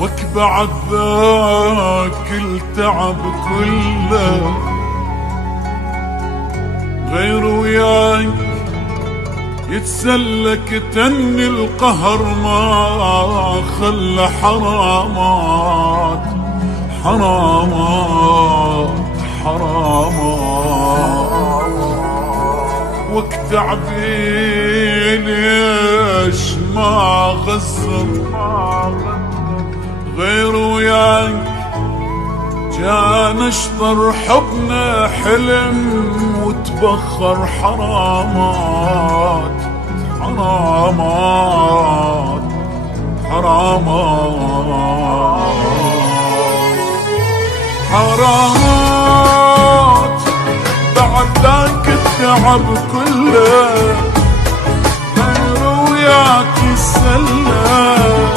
وكبعد ذاك التعب كله غير وياك يتسلك تني القهر ما خلى حرامات حرامات حرامات وقت عبي ليش ما غزر غير وياك جان اشطر حبنا حلم وتبخر حرامات حرامات حرامات حرامات بعد ذاك التعب كله غير وياك يسلم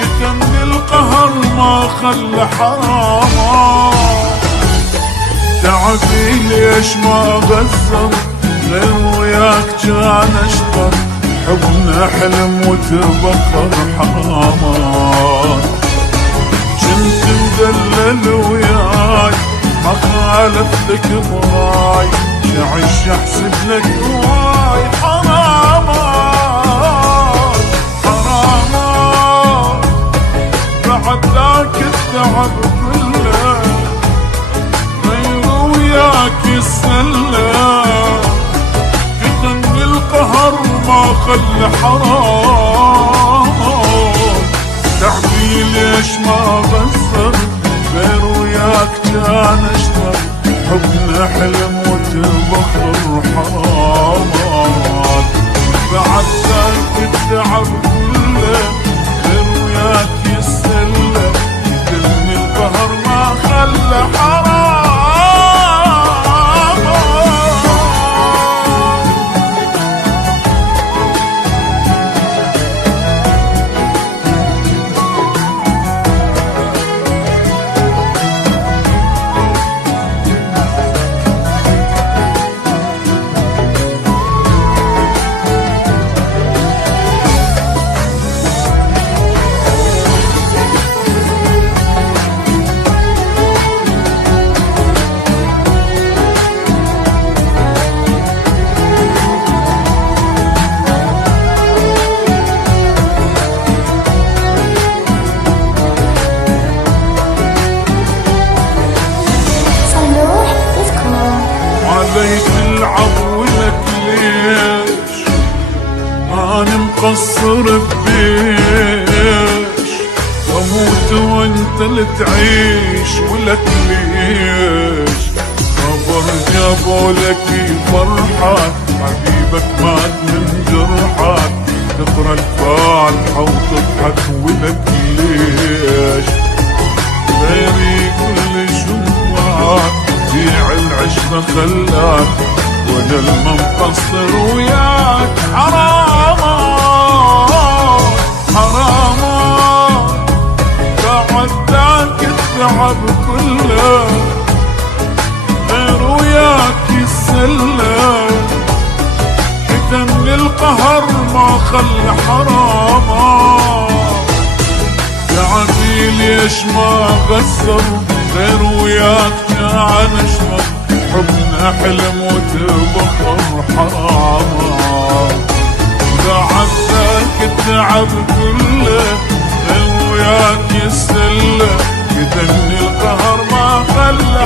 كتم القهر ما خلى حرامات تعبي ليش ما غزر غير وياك كان اشطر حبنا حلم وتبخر حرامات كنت مدلل وياي ما خالفتك براي شعش احسب لك هواي حرامات حرامات بعد ذاك التعب كله غير وياك يسلم كتن القهر ما خلى حرام تعبي ليش ما غزر غير وياك كان اشطر حبنا حلم وتبخر حرامات بعد ذاك التعب كله غير وياك يسلم كتن القهر ما خلى حرام تلعب ولك ليش أنا مقصر ببيش واموت وانت اللي تعيش ولك ليش صبر جابولك فرحك حبيبك مات من جرحك تقرا الفاتحة وتضحك ولك ليش غيري كل شمعك بيع العشرة خلاك وانا المنقصر وياك حرامات حرامات بعد ذاك التعب كله غير وياك يسلم كتم القهر ما خلى حرامات تعبي ليش ما غسر غير وياك كان اشطر حبنا حلم وتبخر حرامات بعد ذاك التعب كله غير وياك يسلم كتن القهر ما خلى